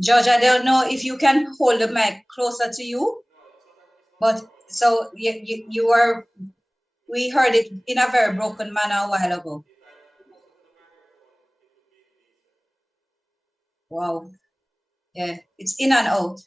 George, I don't know if you can hold the mic closer to you, but so you were, we heard it in a very broken manner a while ago. Wow. Yeah, it's in and out.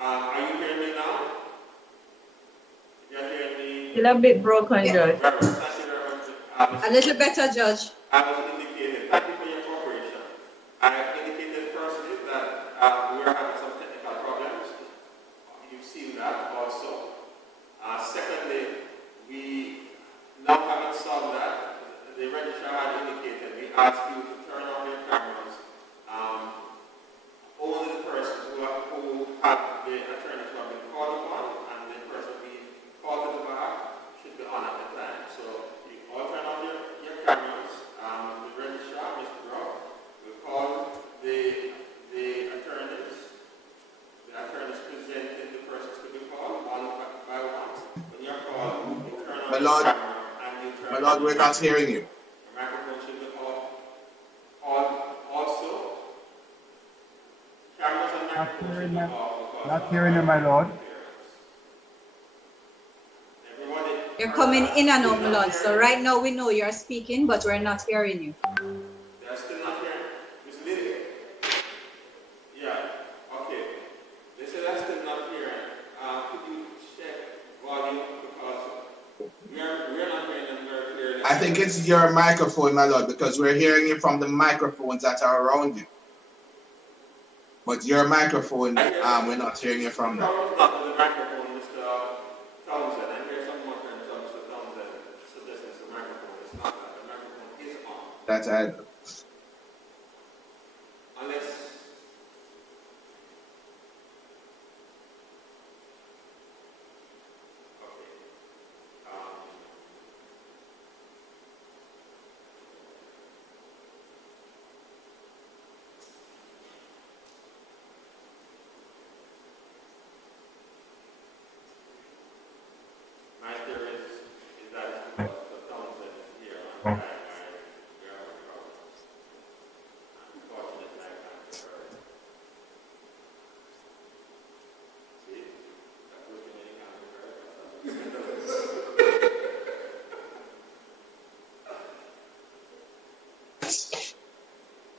Are you hearing me now? You're hearing me? Still a bit broken, George. Thank you very much. A little better, Judge. I was indicated, thank you for your cooperation. I indicated firstly that we are having some technical problems. You've seen that also. Secondly, we now having solved that, the registrar had indicated we asked you to turn on your cameras. Only the persons who have the attorneys who have been called upon and the person being called to the bar should be on at the time. So you all turn on your cameras. The registrar, Mr. Brown, will call the attorneys. The attorneys presenting the persons to be called one by one. When you're called, you turn on My your lord, camera and you turn my lord, on we're your not hearing you. microphone should be off. Also, cameras and microphones should be off because Not hearing you, my lord. everybody, You're coming in and out, my Lord. So right now we know you're speaking, but we're not hearing you. they're still not hearing. Miss Lydia? Yeah, okay. They say they're still not hearing. Could you check volume because we're not hearing them very clearly. I think it's your microphone, my lord, because we're hearing you from the microphones that are around you. But your microphone, we're not hearing you from that. Not the microphone, Mr. Townsend. I hear someone turn to Mr. Townsend suggesting it's the microphone. It's not that. The microphone is on. That's it. Unless my theory is that it's because Mr. Townsend is here on time. We are having problems. Unfortunately, I can't hear her. See? That's looking at you can't hear her.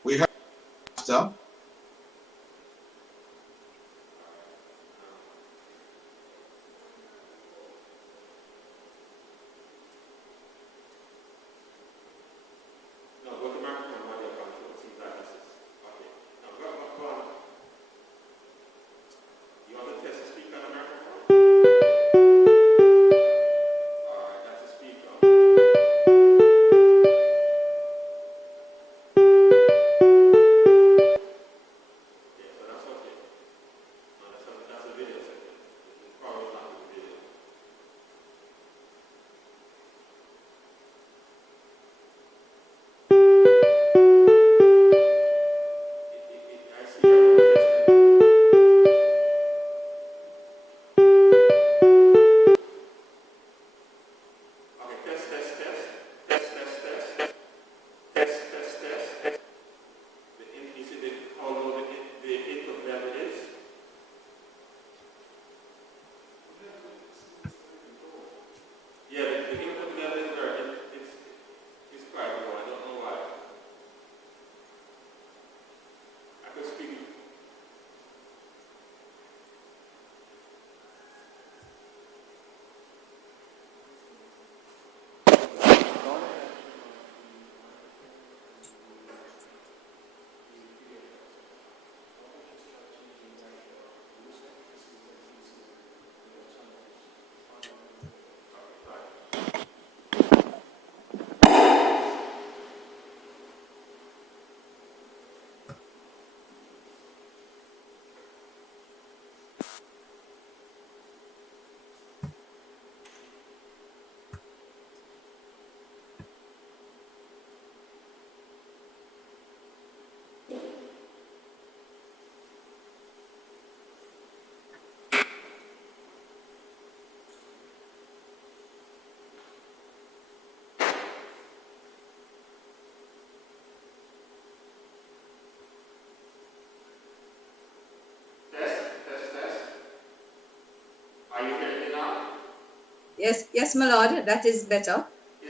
We heard after. No, go to microphone audio control. See if that is. Okay. Now go on. You want to test the speaker on the microphone? Alright, that's the speaker. Yes, yes, my lord, that is better.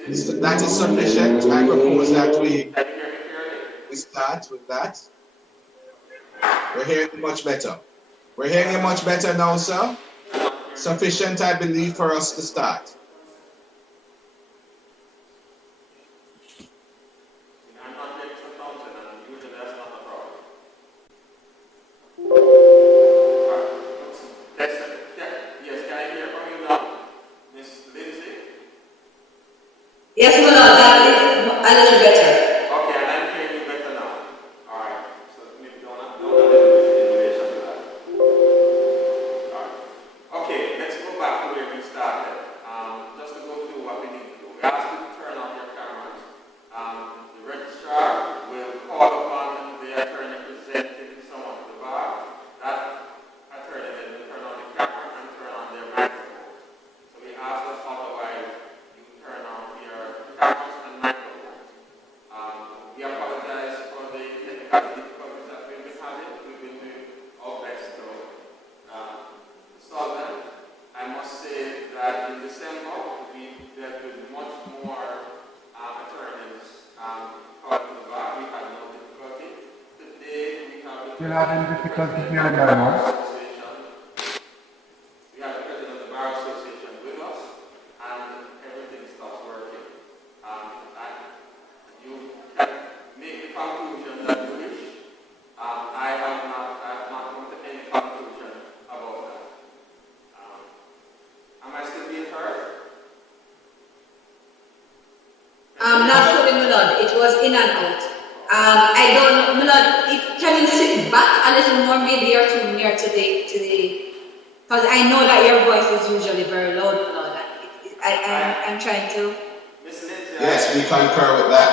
That is sufficient. I propose that Can you hear me clearly? we start with that. We're hearing you much better. We're hearing you much better now, sir. Sufficient, I believe, for us to start. I'm not getting some fountain, and usually that's not a problem. Listen, yes, can I hear from you now? Miss Lindsay? Yes, my lord, that is a little better. Okay, and I'm hearing you better now. All right. So maybe don't have in relation to that. All right. Okay, let's go back to where we started. Just to go through what we need to do. We ask you to turn on your cameras. The registrar will call upon the attorney presenting someone to the bar. That attorney then will turn on the camera and turn on their microphone. So we ask that otherwise you turn on your cameras and microphones. We apologize for the technical difficulties that we've been having. We've been doing our best to solve them. I must say that in December, there have been much more attorneys called to the bar. We had no difficulty. Today, we have the Still having difficulty President hearing of my the Bar voice. Association. We have the President of the Bar Association with us, and everything stops working. And you can make the conclusion that you wish. I have not come to any conclusion about that. Am I still being heard? Not fully, my lord. It was in and out. I don't know, my lord. Can you sit back a little more, maybe or two near to the, because I know that your voice is usually very loud, my lord. I'm trying to. Miss Lindsay, Yes, we concur with that.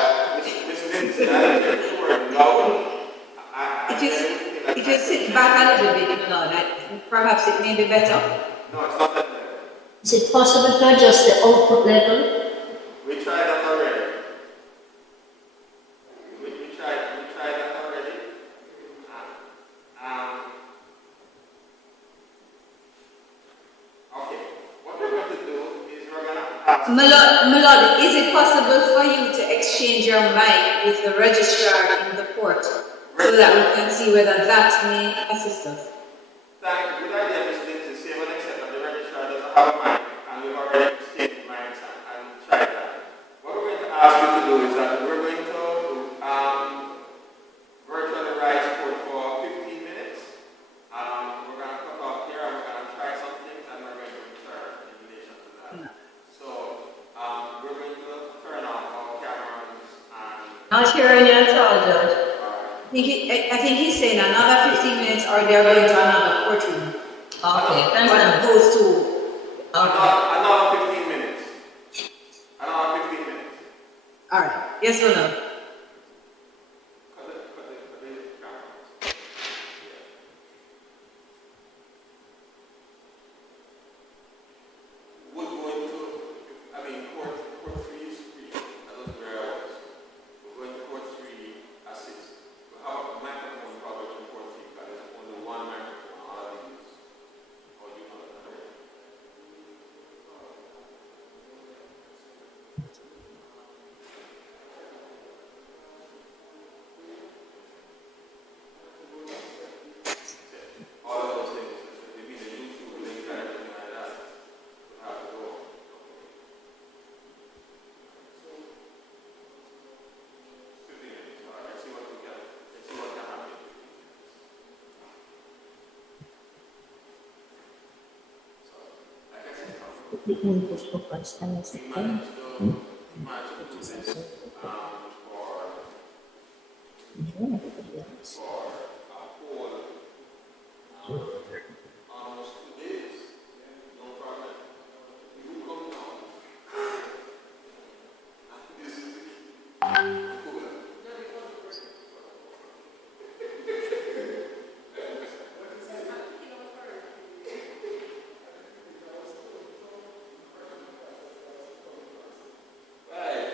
Miss Lindsay, I heard the word loud. If you sit back a little bit, my lord, perhaps it may be better. No, it's not that. Is it possible to adjust the output level? We tried that already. We tried that already. Okay. What we're going to do is we're going to ask. My lord, is it possible for you to exchange your mic with the registrar in the court so that we can see whether that may assist us? Good idea, Ms. Lindsay. Save an except that the registrar doesn't have a mic, and we've already exchanged mics and tried that. What we're going to ask you to do is that we're going to virtually rise court for 15 minutes. We're going to cut off here, and we're going to try some things, and we're going to return in relation to that. So we're going to turn on our cameras and. Not hearing you at all, Judge. I think he's saying another 15 minutes or they're going to another courtroom. Okay, thanks. As opposed to. Another 15 minutes. Another 15 minutes. All right. Yes or no? We're going to, court 3 is free. I don't know where I was. We're going to court 3 assist. We have a microphone coverage in court 3, but there's only one microphone all of these. Or you know that. All of those things, maybe the YouTube link and everything like that, we have to go. 15 minutes. All right, let's see what we can. Let's see what can happen. So, like I said, The input for customers. we managed to do this for a whole almost 2 days. No problem. You come down. This is cool. Right.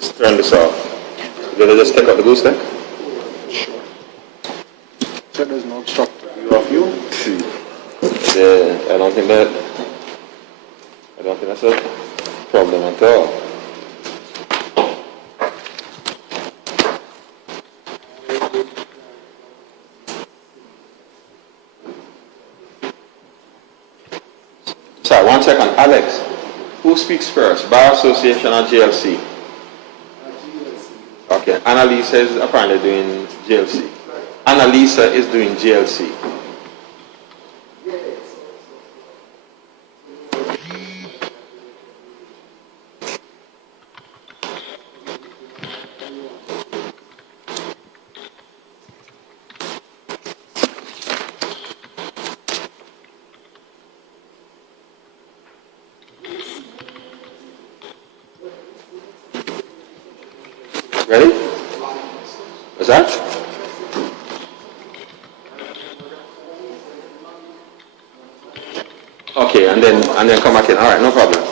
Just turn this off. Did I just take out the gooseneck? Sure. So there's no obstructive view of you. Yeah, I don't think that's a problem at all. Sorry, 1 second. Alex, who speaks first? Bar Association or GLC? Okay, Annalisa is apparently doing GLC. Annalisa is doing GLC. Ready? What's that? Okay, and then come back in. All right, no problem.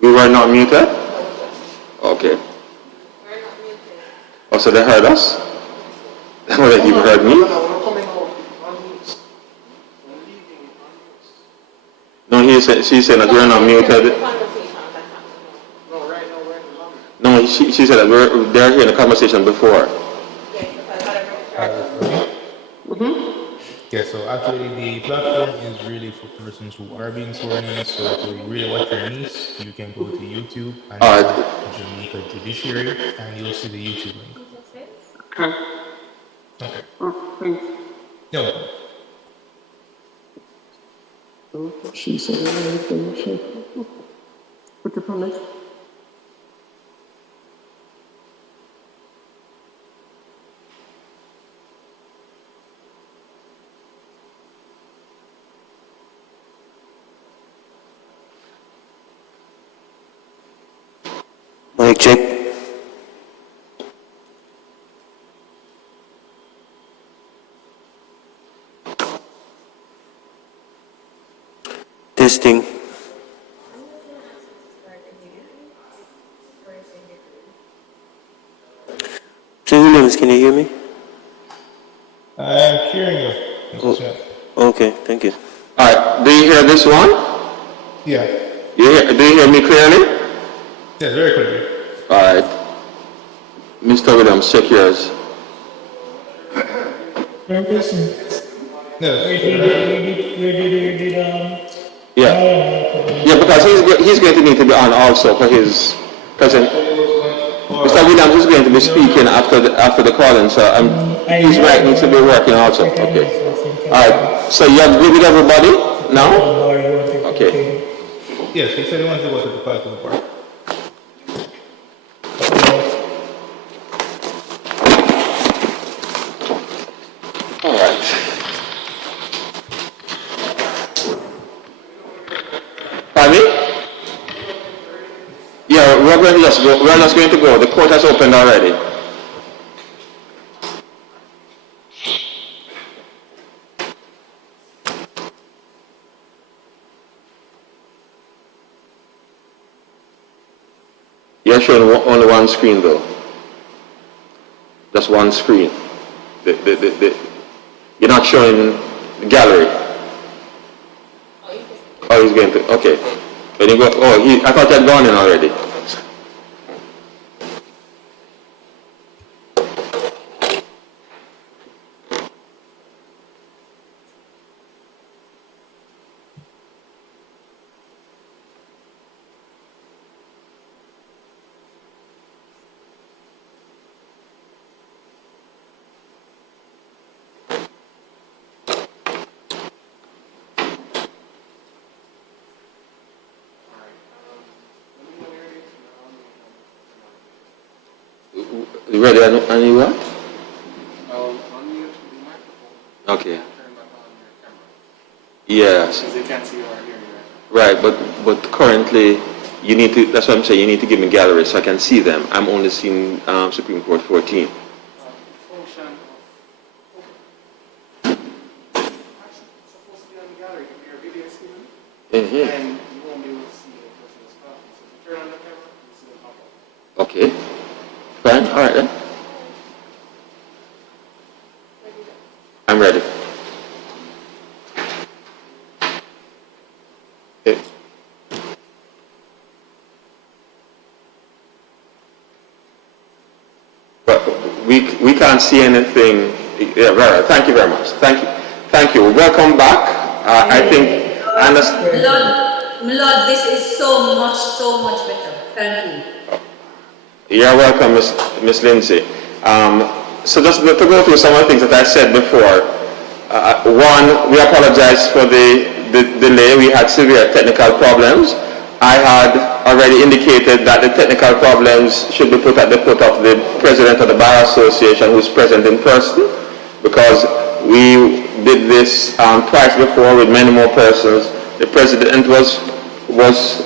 We were not muted? Okay. Oh, so they heard us? Well, they even heard me? No, she said that we're not muted. No, she said that they're hearing the conversation before. Yeah, so actually the platform is really for persons who are being sworn in. So to really watch your niece, you can go to YouTube and type Jamaica Judiciary and you'll see the YouTube link. Okay. No. She said everything. What the promise? Mic check. Testing. Sir Williams, can you hear me? I'm hearing you, Mr. Smith. Okay, thank you. All right, do you hear this one? Yeah. Do you hear me clearly? Yeah, very clearly. All right. Mr. Williams, check yours. No. Yeah. Yeah, because he's going to need to be on also for his present. Mr. Williams is going to be speaking after the calling, so he's right needs to be working also. Okay. All right. So you have good with everybody now? Okay. Yes, he said he wants to go to the parking park. All right. Pardon me? Yeah, we're just going to go. The court has opened already. You're showing only one screen though. Just one screen. You're not showing the gallery. Oh, he's going to. Okay. When you go. Oh, I thought you had gone in already. You ready? And you what? I'll unmute the microphone. Okay. Turn back on your camera. Yes. Because they can't see or hear you. Right, but currently, you need to, that's what I'm saying, you need to give me gallery so I can see them. I'm only seeing Supreme Court 14. Function of, actually, it's supposed to be on the gallery. If your video screen, Mm-hmm. and you won't be able to see the person's talking. So if you turn on the camera, you see them pop up. Okay. Fine, all right then. I'm ready. Okay. But we can't see anything. Yeah, right. Thank you very much. Thank you. Welcome back. I think. Milord, this is so much better. Thank you. You're welcome, Miss Lindsay. So just to go through some of the things that I said before. One, we apologize for the delay. We had severe technical problems. I had already indicated that the technical problems should be put at the foot of the president of the Bar Association, who's present in person, because we did this twice before with many more persons. The president was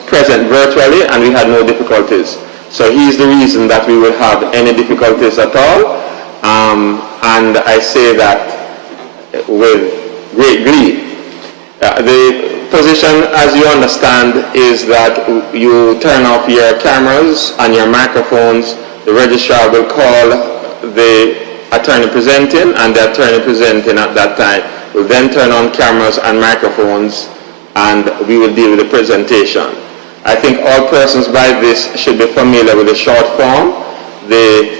present virtually, and we had no difficulties. So he's the reason that we will have any difficulties at all. And I say that with great glee. The position, as you understand, is that you turn off your cameras and your microphones. The registrar will call the attorney presenting, and the attorney presenting at that time will then turn on cameras and microphones, and we will deal with the presentation. I think all persons by this should be familiar with the short form. The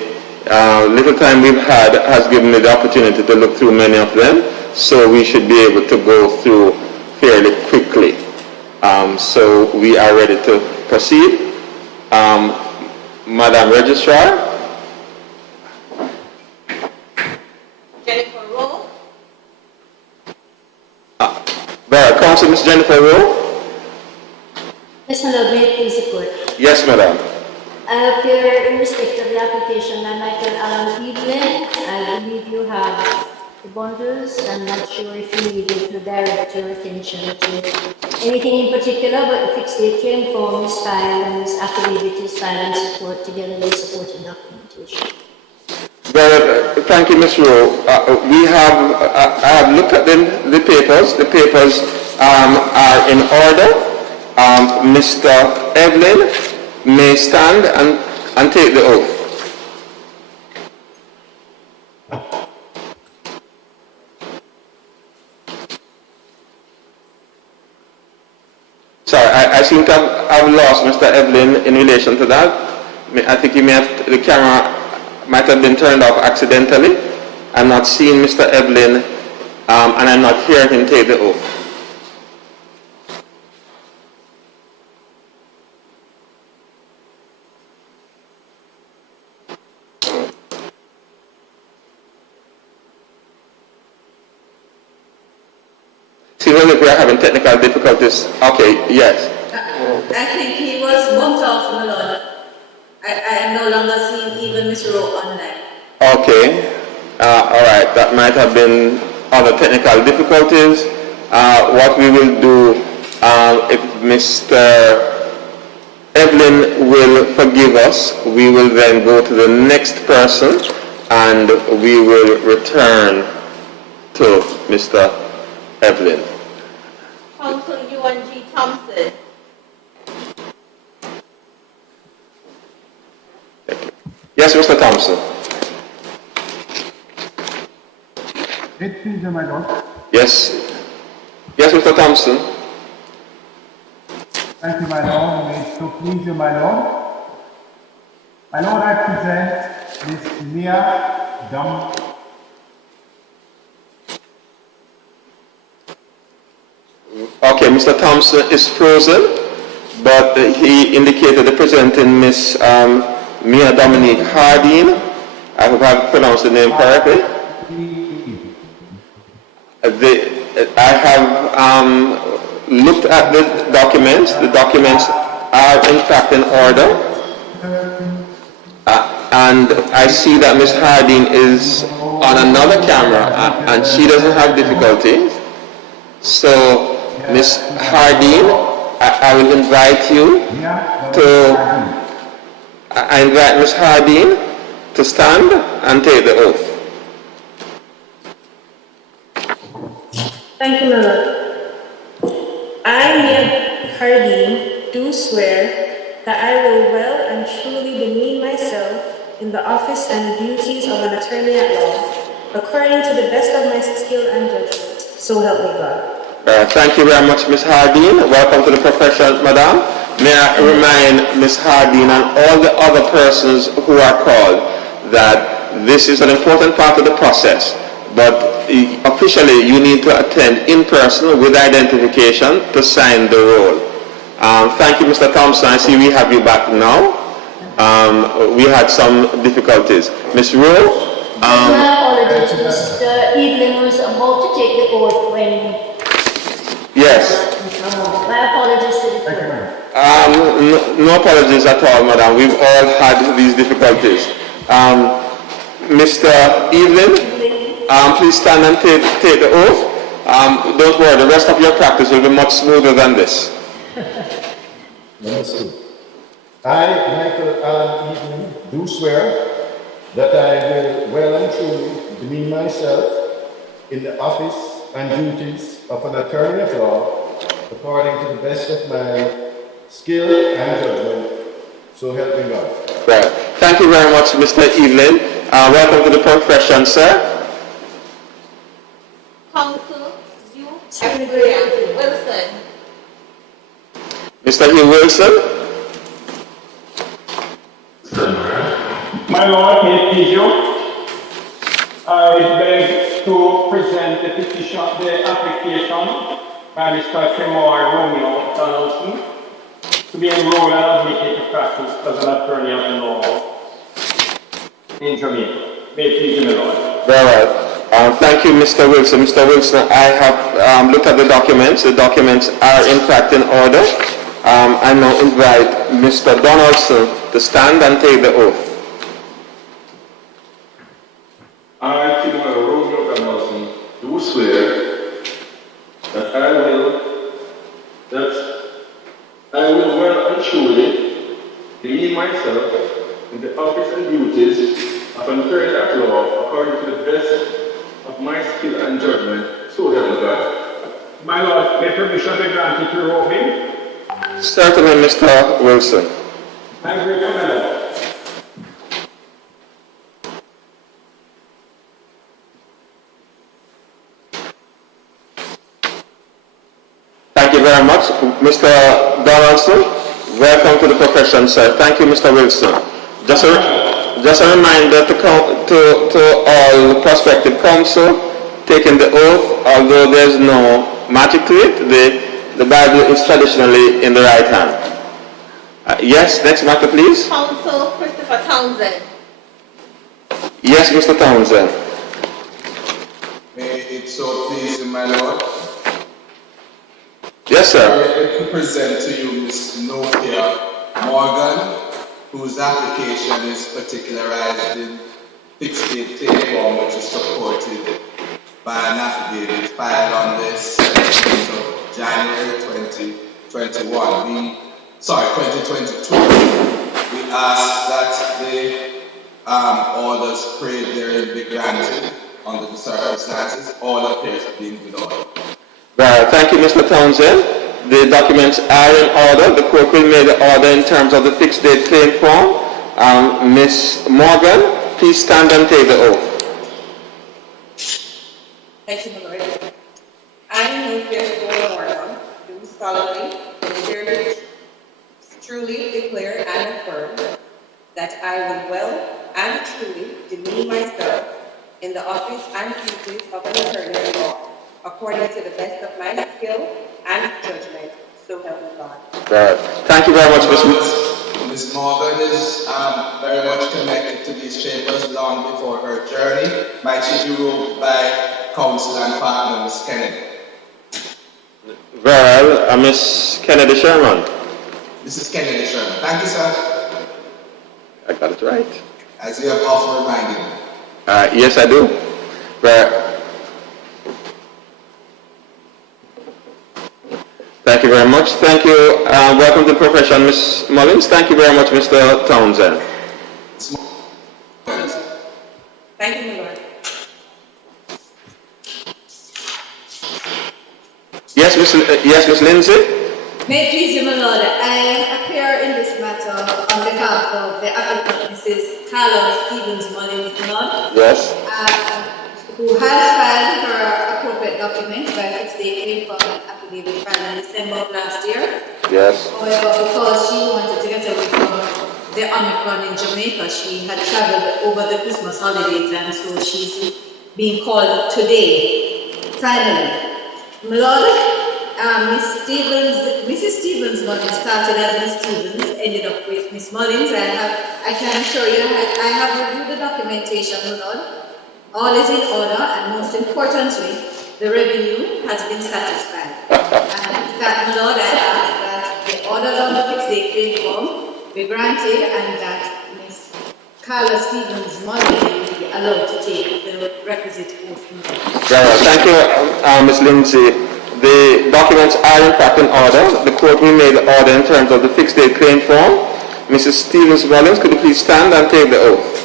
little time we've had has given me the opportunity to look through many of them, so we should be able to go through fairly quickly. So we are ready to proceed. Madam Registrar. Jennifer Rowe. Counsel Ms. Jennifer Rowe. Yes, my lord, may it please the court. Yes, madam. I appear in respect of the application by Michael Allen Evelyn. I believe you have the bundles. I'm not sure if you needed to direct your attention to anything in particular, but the fixed date came for Ms. File and Ms. Affidavit is filed and support together with supporting documentation. Well, thank you, Ms. Rowe. I have looked at the papers. The papers are in order. Mr. Evelyn may stand and take the oath. Sorry, I seem to have lost Mr. Evelyn in relation to that. I think the camera might have been turned off accidentally. I'm not seeing Mr. Evelyn, and I'm not hearing him take the oath. Seems like we are having technical difficulties. Okay, yes. I think he was bumped off, my lord. I am no longer seeing even Miss Rowe online. Okay. All right. That might have been other technical difficulties. What we will do, if Mr. Evelyn will forgive us, we will then go to the next person, and we will return to Mr. Evelyn. Counsel UNG Thompson. Yes, Mr. Thompson. It please, my lord. Yes. Yes, Mr. Thompson. Thank you, my lord. May it so please you, my lord. My lord, I present Miss Mia Dum. Okay, Mr. Thompson is frozen, but he indicated the presenting Miss Mia Dominique Hardin. I hope I've pronounced the name correctly. I have looked at the documents. The documents are in fact in order. And I see that Ms. Hardin is on another camera and she doesn't have difficulties. So, Yes, Miss please, Hardin, I will invite you Mia, to, I invite Miss Hardin to stand and take the oath. Thank you, my Lord. I, Mia Hardin, do swear that I will well and truly demean myself in the office and duties of an attorney at law, according to the best of my skill and judgment. So help me God. Thank you very much, Miss Hardin. Welcome to the profession, Madam. May I remind Miss Hardin and all the other persons who are called that this is an important part of the process, but officially you need to attend in person with identification to sign the roll. Thank you, Mr. Thompson. I see we have you back now. We had some difficulties. Ms. Rowe? My apologies, Mr. Evelyn was about to take the oath when... Yes. My apologies to the clerk. No apologies at all, madam. We've all had these difficulties. Mr. Evelyn, please stand and take the oath. Don't worry, the rest of your practice will be much smoother than this. Namaste. I, Michael Allen Evelyn, do swear that I will well and truly demean myself in the office and duties of an attorney at law according to the best of my skill and judgment. So help me God. Right. Thank you very much, Mr. Evelyn. Welcome to the profession, sir. Counsel, you, Hilary Wilson. Mr. Hill Wilson. My Lord, may it please you, I beg to present the petition, the application by Mr. Tremor Romeo Donaldson to be enrolled and admitted to practice as an attorney at law in Jamaica. May it please you, my Lord. Very well. Thank you, Mr. Wilson. Mr. Wilson, I have looked at the documents. The documents are in fact in order. I now invite Mr. Donaldson to stand and take the oath. I, Timothy Romeo Donaldson, do swear that I will well and truly demean myself in the office and duties of an attorney at law according to the best of my skill and judgment, so help me God. My Lord, may permission be granted to robe in? Certainly, Mr. Wilson. Thank you, my Lord. Thank you very much, Mr. Donaldson. Welcome to the profession, sir. Thank you, Mr. Wilson. Just a reminder to all prospective counsel taking the oath, although there's no magic to it, the Bible is traditionally in the right hand. Yes, next matter, please. Counsel Christopher Townsend. Yes, Mr. Townsend. May it so please, my Lord. Yes, sir. I will present to you Ms. Nokia Morgan, whose application is particularized in fixed date claim form, which is supported by an affidavit filed on the 17th of January 2022. We ask that the orders prayed therein be granted under the circumstances. All appears to be in good order. Thank you, Mr. Townsend. The documents are in order. The court will make the order in terms of the fixed date claim form. Ms. Morgan, please stand and take the oath. Thank you, my Lord. I, Nokia Morgan, do solemnly and sincerely, truly declare and affirm that I will well and truly demean myself in the office and duties of an attorney at law, according to the best of my skill and judgment, so help me God. Thank you very much, Ms. Morgan is very much connected to these chambers long before her journey. Might she be ruled by counsel and partner, Ms. Kennedy? Well, Ms. Kennedy Sherman. Mrs. Kennedy Sherman. Thank you, sir. I got it right. As you have often reminded me. Yes, I do. Thank you very much. Thank you. Welcome to the profession, Ms. Mullins. Thank you very much, Mr. Townsend. Thank you, my lord. Yes, Ms. Lindsay? May it please you, my lord, I appear in this matter on behalf of the applicant, Mrs. Carla Stevens Mullins, my lord. Yes. Who has filed her appropriate documents by fixed date claim form and affidavit filed in December of last year. Yes. However, because she wanted to get away from the Omicron in Jamaica, she had traveled over the Christmas holidays, and so she's being called today. Finally, my lord, Mrs. Stevens Mullins started as Miss Stevens, ended up with Miss Mullins. I can assure you, I have reviewed the documentation, my lord. All is in order, and most importantly, the revenue has been satisfied. And with that, my lord, I ask that the order on the fixed date claim form be granted, and that Miss Carla Stevens Mullins will be allowed to take the requisite oath. Thank you, Ms. Lindsay. The documents are in fact in order. The court will make the order in terms of the fixed date claim form. Mrs. Stevens Mullins, could you please stand and take the oath?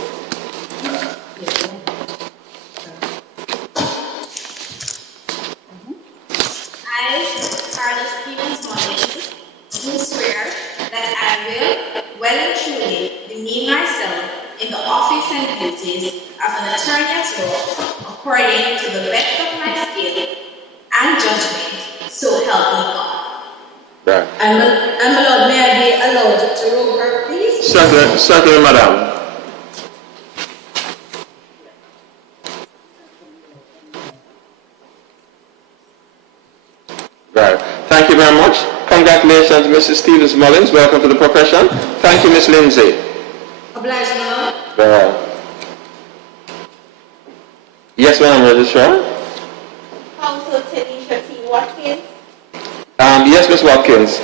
I, Carla Stevens Mullins, do swear that I will well and truly demean myself in the office and duties of an attorney at law according to the best of my skill and judgment, so help me God. Right. And my lord, may I be allowed to roll her, please? Certainly, madam. Right. Thank you very much. Congratulations, Mrs. Stevens Mullins. Welcome to the profession. Thank you, Ms. Lindsay. Obliged, my lord. Yes, madam registrar. Council Tanisha T. Watkins. Yes, Ms. Watkins.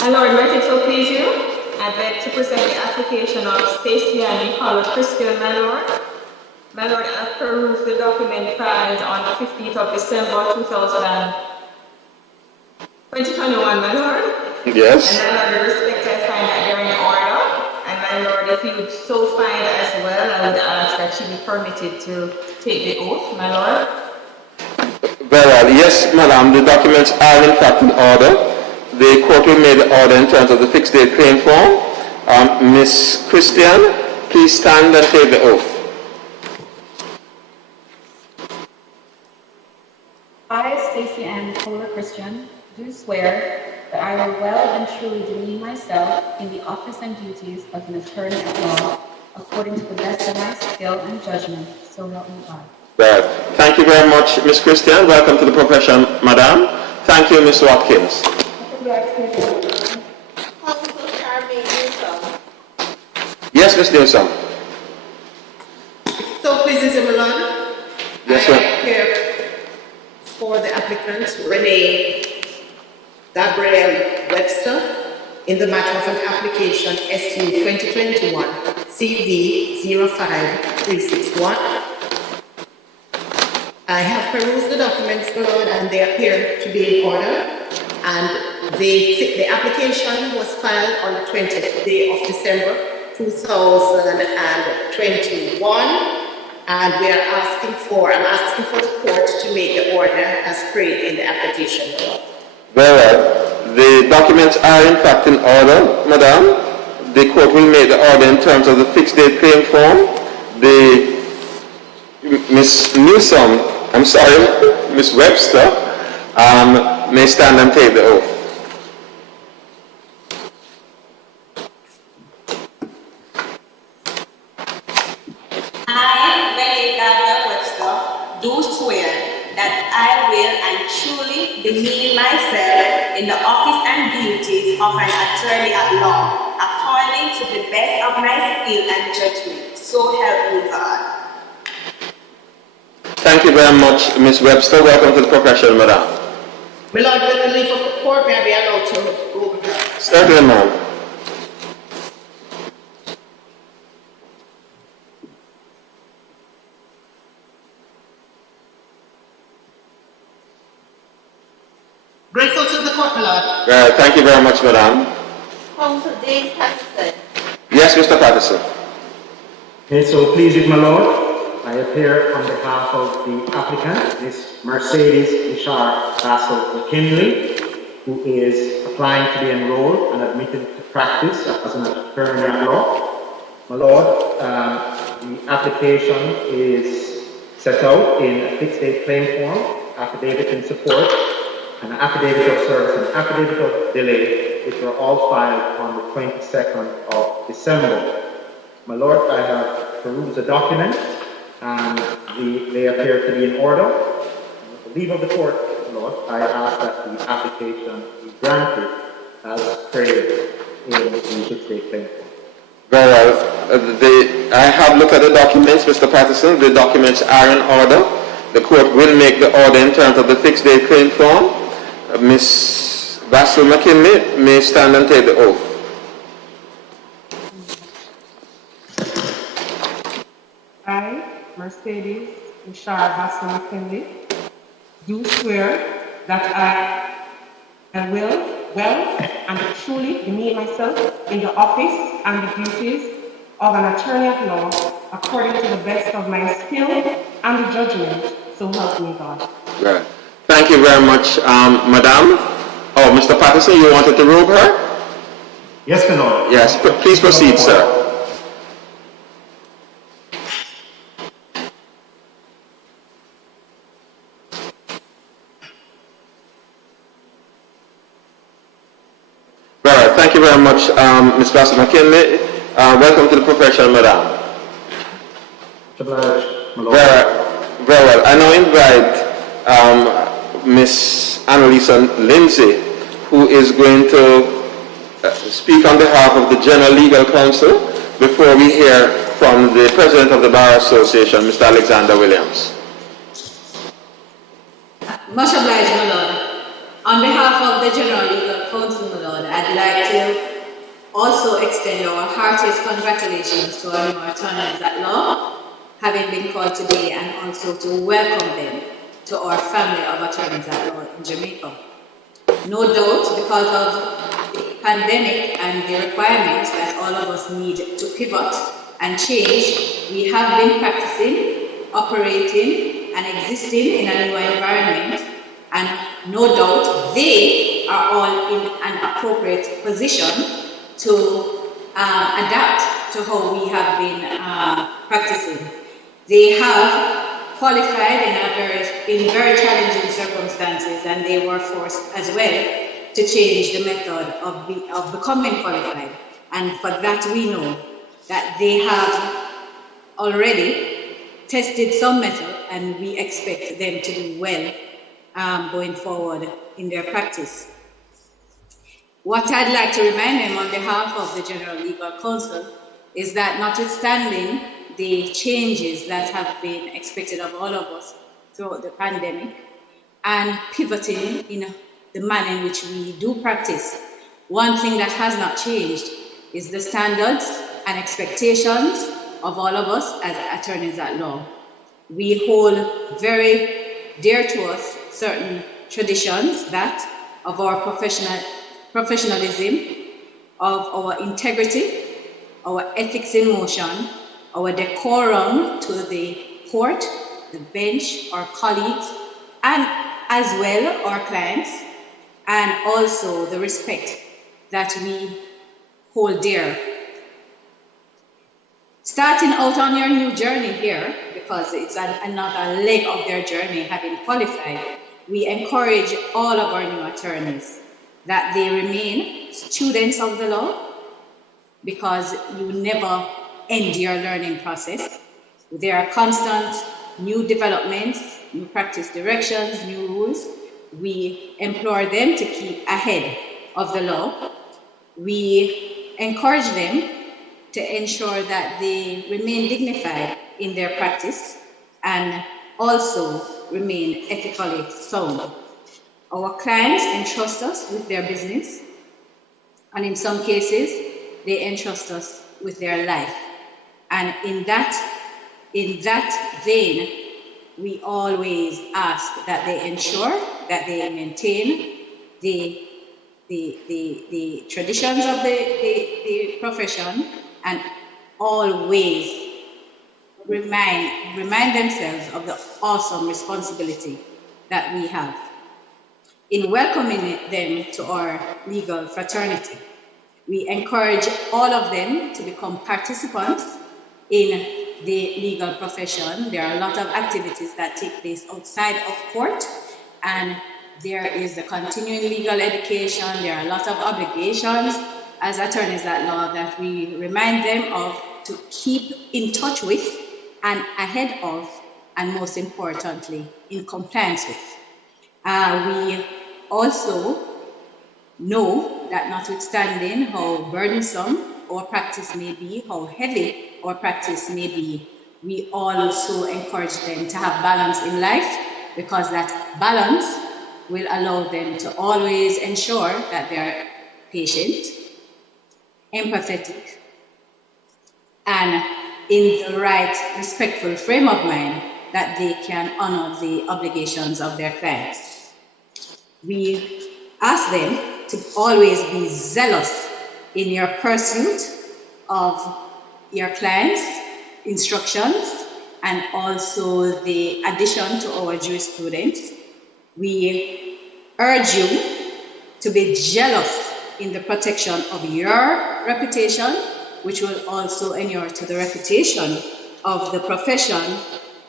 My lord, let it so please you, I beg to present the application of Stacey and Nicola Christian, my lord. My lord, I perused the document filed on the 15th of December 2021, my lord. Yes. And my lord, in respect, I find that they're in order. And my lord, if you would so find as well, I would ask that she be permitted to take the oath, my lord. Very well. Yes, madam, the documents are in fact in order. The court will make the order in terms of the fixed date claim form. Ms. Christian, please stand and take the oath. I, Stacey Ann Nicola Christian, do swear that I will well and truly demean myself in the office and duties of an attorney at law, according to the best of my skill and judgment, so help me God. Right. Thank you very much, Ms. Christian. Welcome to the profession, madam. Thank you, Ms. Watkins. Council Charmaine Newsom. Yes, Ms. Newsom. So please, my lord. Yes, I sir. am here for the applicant Renee Gabrielle Webster in the matter of an application SU 2021 CV 05361. I have perused the documents, my lord, and they appear to be in order. And the application was filed on the 20th day of December 2021. And I'm asking for the court to make the order as prayed in the application. Very well. The documents are in fact in order, madam. The court will make the order in terms of the fixed date claim form. Ms. Newsom, I'm sorry, Ms. Webster, may stand and take the oath. I, Renee Gabrielle Webster, do swear that I will and truly demean myself in the office and duties of an attorney at law, according to the best of my skill and judgment. So help me God. Thank you very much, Ms. Webster. Welcome to the profession, madam. My lord, with the leave of the court, may I be allowed to go with her? Certainly, ma'am. Grateful to the court, my lord. Thank you very much, Madam. Council James Patterson. Yes, Mr. Patterson. Okay, so please, my lord, I appear on behalf of the applicant, Ms. Mercedes Richard Bassel McKinley, who is applying to be enrolled and admitted to practice as an attorney at law. My lord, the application is set out in a fixed date claim form, affidavit in support, and an affidavit of service and affidavit of delay, which were all filed on the 22nd of December. My lord, I have perused the document and they appear to be in order. With the leave of the court, my lord, I ask that the application be granted as praised in the fixed date claim form. Very well. I have looked at the documents, Mr. Patterson. The documents are in order. The court will make the order in terms of the fixed day claim form. Ms. Bassel McKinley may stand and take the oath. I, Mercedes Richard Bassel McKinley, do swear that I will well and truly demean myself in the office and the duties of an attorney at law according to the best of my skill and the judgment, so help me God. Right. Thank you very much, Madam. Oh, Mr. Patterson, you wanted to robe her? Yes, my lord. Yes, please proceed, sir. Right. Thank you very much, Ms. Bassel McKinley. Welcome to the profession, Madam. Very well. I now invite Ms. Annalisa Lindsay, who is going to speak on behalf of the General Legal Counsel before we hear from the President of the Bar Association, Mr. Alexander Williams. Much obliged, my lord. On behalf of the General Legal Counsel, my lord, I'd like to also extend our heartiest congratulations to our new attorneys at law, having been called today, and also to welcome them to our family of attorneys at law in Jamaica. No doubt, because of the pandemic and the requirements that all of us need to pivot and change, we have been practicing, operating, and existing in a new environment, and no doubt they are all in an appropriate position to adapt to how we have been practicing. They have qualified in very challenging circumstances, and they were forced as well to change the method of becoming qualified. And for that we know that they have already tested some method, and we expect them to do well going forward in their practice. What I'd like to remind them on behalf of the General Legal Counsel is that notwithstanding the changes that have been expected of all of us throughout the pandemic and pivoting in the manner in which we do practice, one thing that has not changed is the standards and expectations of all of us as attorneys at law. We hold very dear to us certain traditions that of our professionalism, of our integrity, our ethics in motion, our decorum to the court, the bench, our colleagues, and as well our clients, and also the respect that we hold dear. Starting out on your new journey here, because it's another leg of their journey having qualified, we encourage all of our new attorneys that they remain students of the law, because you never end your learning process. There are constant new developments, new practice directions, new rules. We implore them to keep ahead of the law. We encourage them to ensure that they remain dignified in their practice and also remain ethically sound. Our clients entrust us with their business, and in some cases, they entrust us with their life. And in that vein, we always ask that they ensure that they maintain the traditions of the profession, and always remind themselves of the awesome responsibility that we have in welcoming them to our legal fraternity. We encourage all of them to become participants in the legal profession. There are a lot of activities that take place outside of court, and there is the continuing legal education. There are a lot of obligations as attorneys at law that we remind them of to keep in touch with and ahead of, and most importantly, in compliance with. We also know that notwithstanding how burdensome our practice may be, how heavy our practice may be, we also encourage them to have balance in life, because that balance will allow them to always ensure that they're patient, empathetic, and in the right respectful frame of mind that they can honor the obligations of their clients. We ask them to always be zealous in your pursuit of your clients' instructions and also the addition to our jurisprudence. We urge you to be jealous in the protection of your reputation, which will also inure to the reputation of the profession.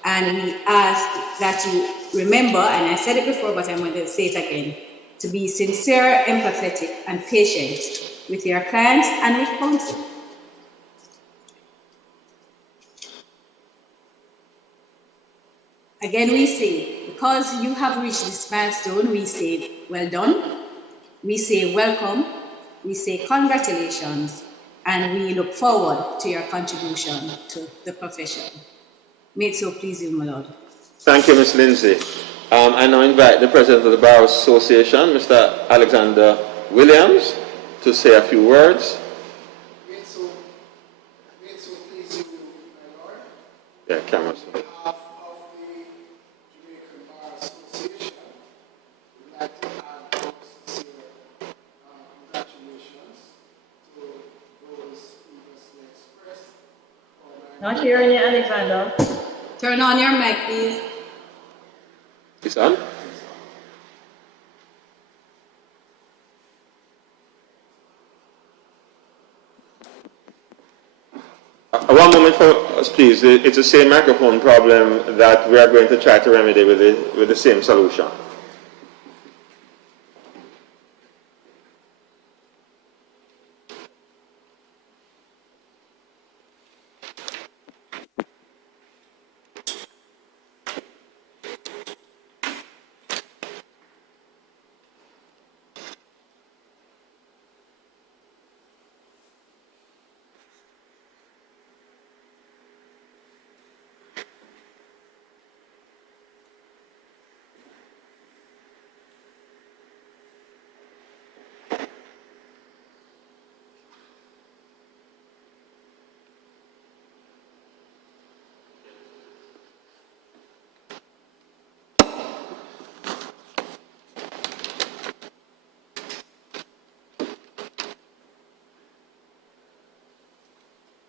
And we ask that you remember, and I said it before, but I'm going to say it again, to be sincere, empathetic, and patient with your clients and with counsel. Again, we say, because you have reached this milestone, we say well done, we say welcome, we say congratulations, and we look forward to your contribution to the profession. May it so please you, my Lord. Thank you, Ms. Lindsay. I now invite the President of the Bar Association, Mr. Alexander Williams, to say a few words. May it so please you, my Lord. Yeah, cameras. On behalf of the Jamaican Bar Association, we'd like to add our sincere congratulations to those previously expressed. Not hearing you, Alexander. Turn on your mic, please. It's on? One moment for us, please. It's the same microphone problem that we are going to try to remedy with the same solution.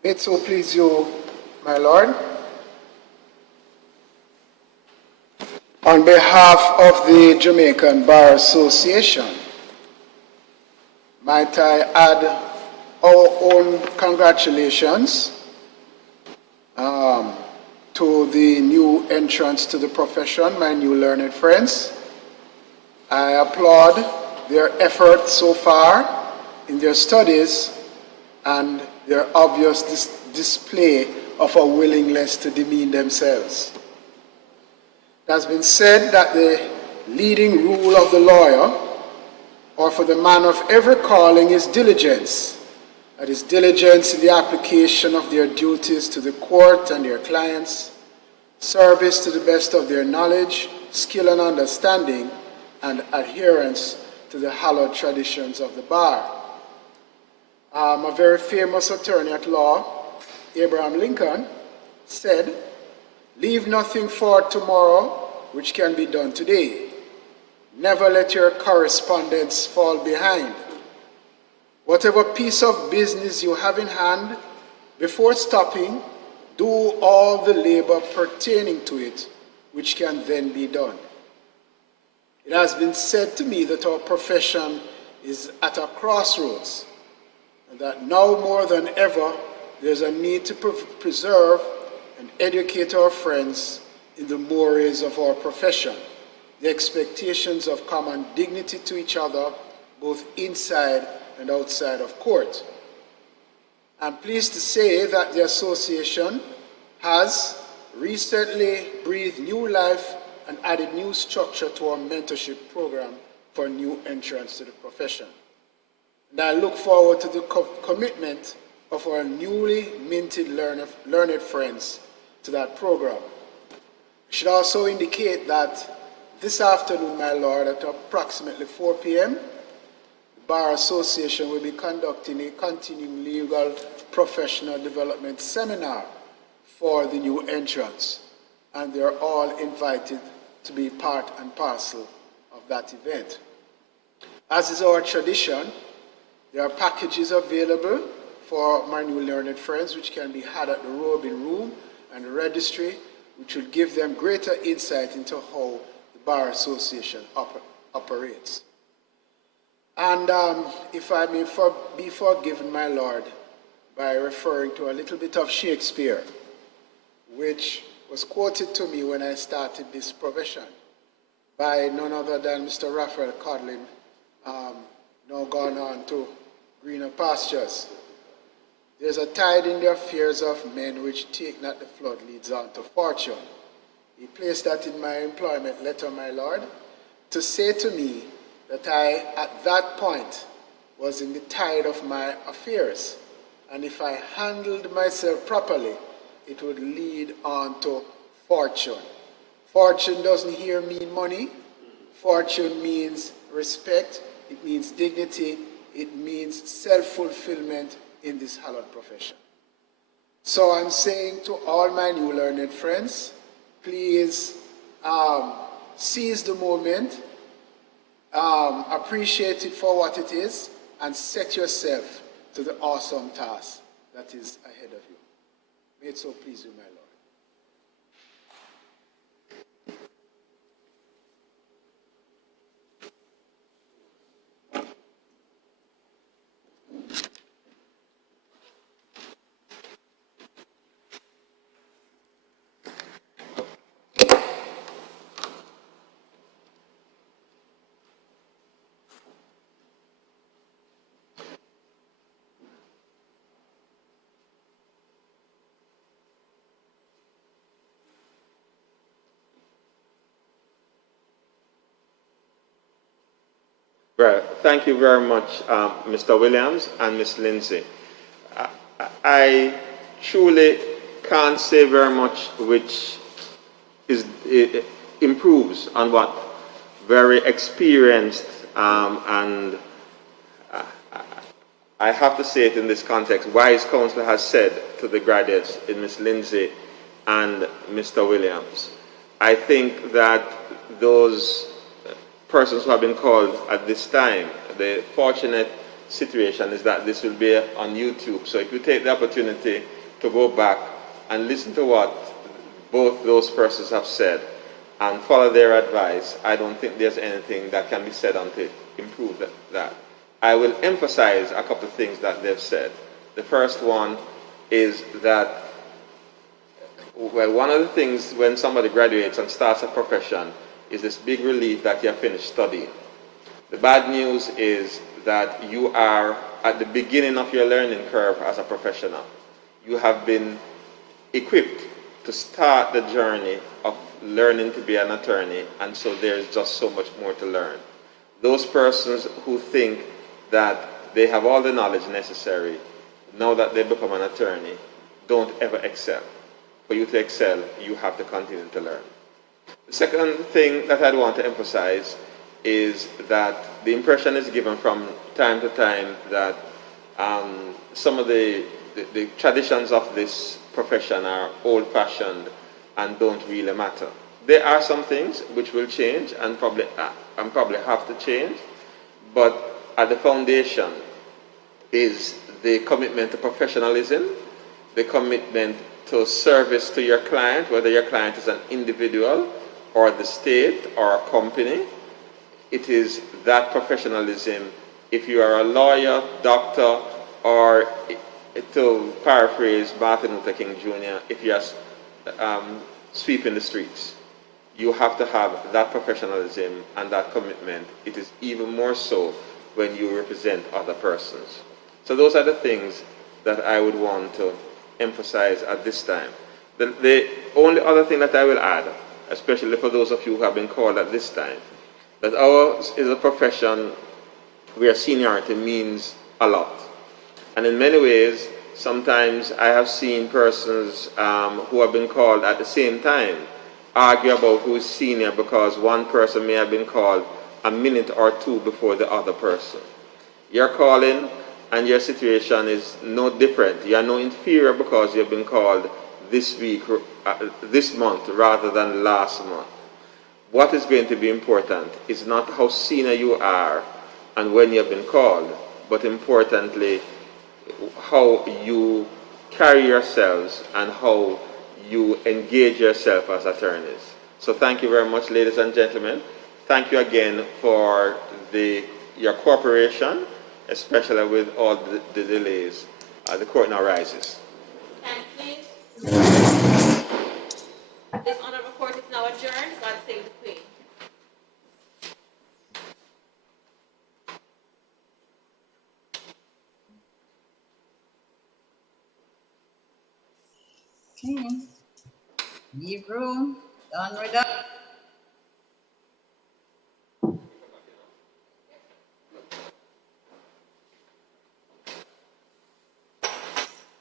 May it so please you, my Lord. On behalf of the Jamaican Bar Association, might I add our own congratulations to the new entrants to the profession, my new learned friends. I applaud their effort so far in their studies and their obvious display of a willingness to demean themselves. It has been said that the leading rule of the lawyer, or for the man of every calling, is diligence. That is diligence in the application of their duties to the court and their clients, service to the best of their knowledge, skill and understanding, and adherence to the hallowed traditions of the bar. A very famous attorney at law, Abraham Lincoln, said, "Leave nothing for tomorrow which can be done today. Never let your correspondence fall behind. Whatever piece of business you have in hand, before stopping, do all the labor pertaining to it, which can then be done. It has been said to me that our profession is at a crossroads, and that now more than ever, there's a need to preserve and educate our friends in the mores of our profession, the expectations of common dignity to each other, both inside and outside of court. I'm pleased to say that the association has recently breathed new life and added new structure to our mentorship program for new entrants to the profession. And I look forward to the commitment of our newly minted learned friends to that program. I should also indicate that this afternoon, my Lord, at approximately 4 p.m., the Bar Association will be conducting a continuing legal professional development seminar for the new entrants, and they're all invited to be part and parcel of that event. As is our tradition, there are packages available for my new learned friends which can be had at the Robin Room and the registry, which will give them greater insight into how the Bar Association operates. And if I may be forgiven, my Lord, by referring to a little bit of Shakespeare, which was quoted to me when I started this profession by none other than Mr. Raphael Codlin, now gone on to greener pastures. There's a tide in the affairs of men which take not the flood leads on to fortune. He placed that in my employment letter, my Lord, to say to me that I, at that point, was in the tide of my affairs. And if I handled myself properly, it would lead on to fortune. Fortune doesn't here mean money. Fortune means respect. It means dignity. It means self-fulfillment in this hallowed profession. So I'm saying to all my new learned friends, please seize the moment, appreciate it for what it is, and set yourself to the awesome task that is ahead of you. May it so please you, my Lord. Right. Thank you very much, Mr. Williams and Ms. Lindsay. I truly can't say very much which improves on what very experienced and I have to say it in this context, wise counsel has said to the graduates in Ms. Lindsay and Mr. Williams. I think that those persons who have been called at this time, the fortunate situation is that this will be on YouTube. So if you take the opportunity to go back and listen to what both those persons have said and follow their advice, I don't think there's anything that can be said on to improve that. I will emphasize a couple of things that they've said. The first one is that, well, one of the things when somebody graduates and starts a profession is this big relief that you have finished studying. The bad news is that you are at the beginning of your learning curve as a professional. You have been equipped to start the journey of learning to be an attorney, and so there's just so much more to learn. Those persons who think that they have all the knowledge necessary now that they become an attorney don't ever excel. For you to excel, you have to continue to learn. The second thing that I'd want to emphasize is that the impression is given from time to time that some of the traditions of this profession are old-fashioned and don't really matter. There are some things which will change and probably and probably have to change, but at the foundation is the commitment to professionalism, the commitment to service to your client, whether your client is an individual or the state or a company. It is that professionalism. If you are a lawyer, doctor, or to paraphrase Martin Luther King Jr., if you are sweeping the streets, you have to have that professionalism and that commitment. It is even more so when you represent other persons. So those are the things that I would want to emphasize at this time. The only other thing that I will add, especially for those of you who have been called at this time, that ours is a profession where seniority means a lot. And in many ways, sometimes I have seen persons who have been called at the same time argue about who is senior because one person may have been called a minute or two before the other person. Your calling and your situation is no different. You are no inferior because you've been called this week, this month, rather than last month. What is going to be important is not how senior you are and when you have been called, but importantly, how you carry yourselves and how you engage yourself as attorneys. So thank you very much, ladies and gentlemen. Thank you again for your cooperation, especially with all the delays. The court now rises. And please, this honorable court is now adjourned. God save the Queen. Okay. Leave room. Done with that.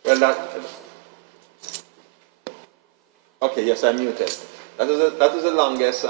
Well, okay, yes, I'm muted. That is the longest